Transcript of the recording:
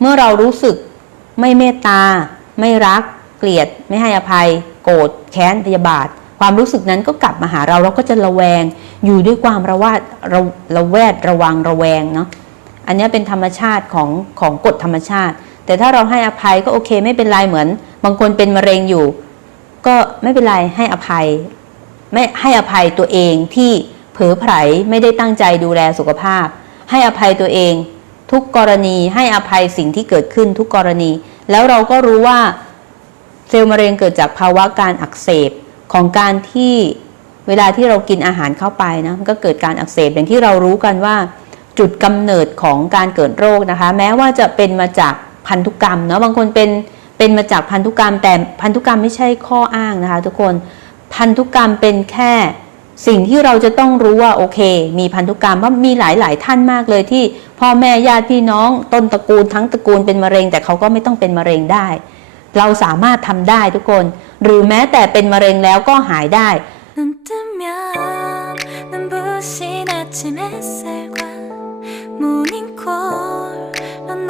เมื่อเรารู้สึกไม่เมตตา ไม่รัก เกลียด ไม่ให้อภัย โกรธแค้นพยาบาท ความรู้สึกนั้นก็กลับมาหาเราเราก็จะระแวง อยู่ด้วยความระวาดระระแวดระวังระแวงเนาะอันนี้เป็นธรรมชาติของของกฎธรรมชาติ แต่ถ้าเราให้อภัยก็โอเคไม่เป็นไรเหมือน บางคนเป็นมะเร็งอยู่ ก็ไม่เป็นไรให้อภัย ไม่ให้อภัยตัวเองที่เผลอไผลไม่ได้ตั้งใจดูแลสุขภาพ ให้อภัยตัวเอง ทุกกรณีให้อภัยสิ่งที่เกิดขึ้นทุกกรณี แล้วเราก็รู้ว่าเซลล์มะเร็งเกิดจากภาวะการอักเสบของการที่เวลาที่เรากินอาหารเข้าไปนะมันก็เกิดการอักเสบอย่างที่เรารู้กันว่า จุดกำเนิดของการเกิดโรคนะคะ แม้ว่าจะเป็นมาจากพันธุกรรมเนาะบางคนเป็นเป็นมาจากพันธุกรรมแต่พันธุกรรมไม่ใช่ข้ออ้างนะคะ ทุกคนพันธุกรรมเป็นแค่ สิ่งที่เราจะต้องรู้ว่าโอเค มีพันธุกรรมเพราะมีหลาย ๆ ท่านมากเลยที่พ่อแม่ญาติพี่น้องต้นตระกูลทั้งตระกูลเป็นมะเร็ง แต่เขาก็ไม่ต้องเป็นมะเร็งได้ เราสามารถทำได้ทุกคน หรือแม้แต่เป็นมะเร็งแล้วก็หายได้ 눈 뜨면 눈부신 아침 햇살과 모닝